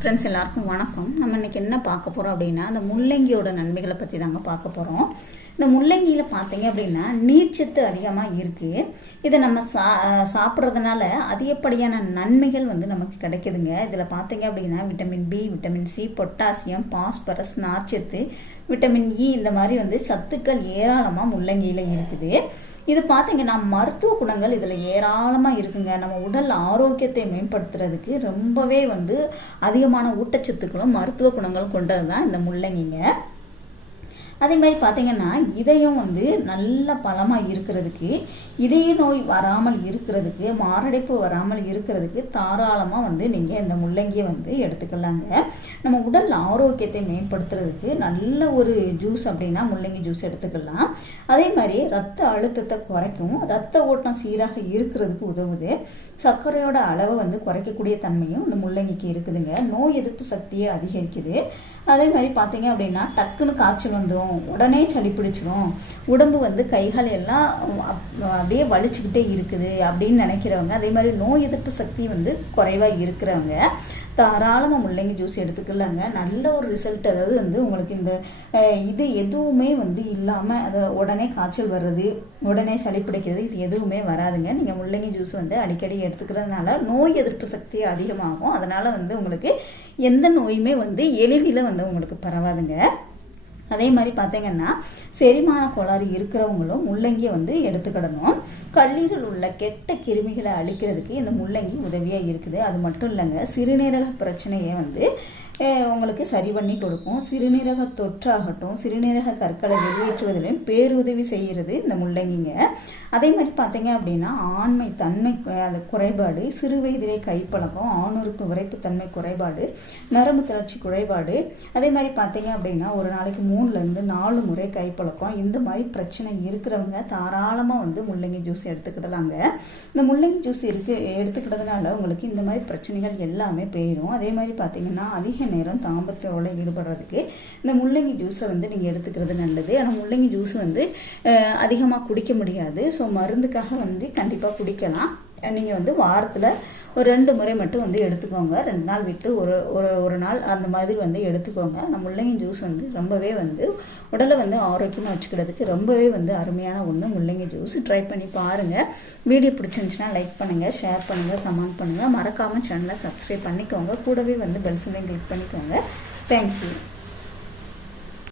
Friends எல்லாருக்கும் வணக்கம். நம்ம இன்றைக்கி என்ன பார்க்க போகிறோம் அப்படின்னா அந்த முள்ளங்கியோட நன்மைகளை பற்றி தாங்க பார்க்க போகிறோம் இந்த முள்ளங்கியில் பார்த்தீங்க அப்படின்னா நீர்ச்சத்து அதிகமாக இருக்குது இதை நம்ம சா சாப்பிட்றதுனால அதிகப்படியான நன்மைகள் வந்து நமக்கு கிடைக்குதுங்க. இதில் பார்த்தீங்க அப்படின்னா vitamin B vitamin C potassium phosphorus நார்ச்சத்து விட்டமின் இ இந்த மாதிரி வந்து சத்துக்கள் ஏராளமாக முள்ளங்கியில் இருக்குது. இது பார்த்தீங்கன்னா மருத்துவ குணங்கள் இதில் ஏராளமாக இருக்குங்க. நம்ம உடல் ஆரோக்கியத்தை மேம்படுத்துறதுக்கு ரொம்பவே வந்து அதிகமான ஊட்டச்சத்துக்களும் மருத்துவ குணங்களும் கொண்டது தான் இந்த முள்ளங்கிங்க. அதே மாதிரி பார்த்தீங்கன்னா இதயம் வந்து நல்ல பலமாக இருக்கிறதுக்கு இதய நோய் வராமல் இருக்கிறதுக்கு மாரடைப்பு வராமல் இருக்கிறதுக்கு தாராளமாக வந்து நீங்கள் இந்த முள்ளங்கியை வந்து எடுத்துக்கலாங்க. நம்ம உடல் ஆரோக்கியத்தை மேம்படுத்துறதுக்கு நல்ல ஒரு ஜூஸ் அப்படின்னா முள்ளங்கி ஜூஸ் எடுத்துக்கலாம். அதே மாதிரி ரத்த அழுத்தத்தை குறைக்கும். ரத்த ஓட்டம் சீராக இருக்கிறதுக்கு உதவுது. சர்க்கரையோட அளவை வந்து குறைக்கக்கூடிய தன்மையும் இந்த முள்ளங்கிக்கு இருக்குதுங்க. நோய் எதிர்ப்பு சக்தியை அதிகரிக்குது. அதே மாதிரி பார்த்தீங்க அப்படின்னா டக்குன்னு காய்ச்சல் வந்துடும் உடனே சளி பிடிச்சிரும். உடம்பு வந்து கைகள் எல்லாம் அப்படியே வலிச்சுக்கிட்டே இருக்குது அப்படின்னு நினைக்கிறவங்க அதே மாதிரி நோய் எதிர்ப்பு சக்தி வந்து குறைவாக இருக்கிறவங்க தாராளமாக முள்ளங்கி ஜூஸ் எடுத்துக்கலாங்க. நல்ல ஒரு ரிசல்ட் அதாவது வந்து உங்களுக்கு இந்த இது எதுவுமே வந்து இல்லாமல் அதை உடனே காய்ச்சல் வர்றது உடனே சளி பிடிக்கிறது இது எதுவுமே வராதுங்க. நீங்கள் முள்ளங்கி ஜூஸ் வந்து அடிக்கடி எடுத்துக்கிறதுனால நோய் எதிர்ப்பு சக்தி அதிகமாகும். அதனால் வந்து உங்களுக்கு எந்த நோயுமே வந்து எளிதில் வந்து உங்களுக்கு பரவாதுங்க. அதே மாதிரி பார்த்தீங்கன்னா செரிமான கோளாறு இருக்கிறவங்களும் முள்ளங்கியை வந்து எடுத்துக்கிடணும். கல்லீரல் உள்ள கெட்ட கிருமிகளை அழிக்கிறதுக்கு இந்த முள்ளங்கி உதவியாக இருக்குது. அது மட்டும் இல்லைங்க சிறுநீரக பிரச்சனையை வந்து உங்களுக்கு சரி பண்ணி கொடுக்கும் சிறுநீரக தொற்றாகட்டும் சிறுநீரக கற்களை வெளியேற்றுவதிலையும் பேருதவி செய்கிறது இந்த முள்ளங்கிங்க. அதே மாதிரி பார்த்தீங்க அப்படின்னா ஆண்மை தன்மை அது குறைபாடு சிறு வயதிலே கைப்பழக்கம் ஆணுறுப்பு விரைப்புத்தன்மை குறைபாடு நரம்பு தளர்ச்சி குறைபாடு. அதே மாதிரி பார்த்தீங்க அப்படின்னா ஒரு நாளைக்கு மூணுலேருந்து நாலு முறை கைப்பழக்கம். இந்த மாதிரி பிரச்சனை இருக்கிறவங்க தாராளமாக வந்து முள்ளங்கி ஜூஸ் எடுத்துக்கிடலாங்க. இந்த முள்ளங்கி ஜூஸ் இருக்கு எடுத்துக்கிட்டதுனால உங்களுக்கு இந்த மாதிரி பிரச்சனைகள் எல்லாமே போயிடும் அதே மாதிரி பார்த்தீங்கன்னா அதிக நேரம் தாம்பத்தோட ஈடுபடுறதுக்கு இந்த முள்ளங்கி ஜூஸை வந்து நீங்கள் எடுத்துக்கிறது நல்லது. ஆனால் முள்ளங்கி ஜூஸ் வந்து அதிகமாக குடிக்க முடியாது. ஸோ மருந்துக்காக வந்து கண்டிப்பாக குடிக்கலாம். நீங்கள் வந்து வாரத்தில் ஒரு ரெண்டு முறை மட்டும் வந்து எடுத்துக்கோங்க. ரெண்டு நாள் விட்டு ஒரு ஒரு ஒரு நாள் அந்த மாதிரி வந்து எடுத்துக்கோங்க. நம்ம முள்ளங்கி ஜூஸ் வந்து ரொம்பவே வந்து உடலை வந்து ஆரோக்கியமாக வச்சுக்கிறதுக்கு ரொம்பவே வந்து அருமையான ஒன்று முள்ளங்கி ஜூஸ் ட்ரை பண்ணி பாருங்கள் வீடியோ பிடிச்சிருந்துச்சுன்னா லைக் பண்ணுங்கள் ஷேர் பண்ணுங்கள் கமெண்ட் பண்ணுங்கள் மறக்காமல் சேனலை சப்ஸ்கிரைப் பண்ணிக்கோங்க. கூடவே வந்து பெல் சிம்லையும் கிளிக் பண்ணிக்கோங்க. Thank you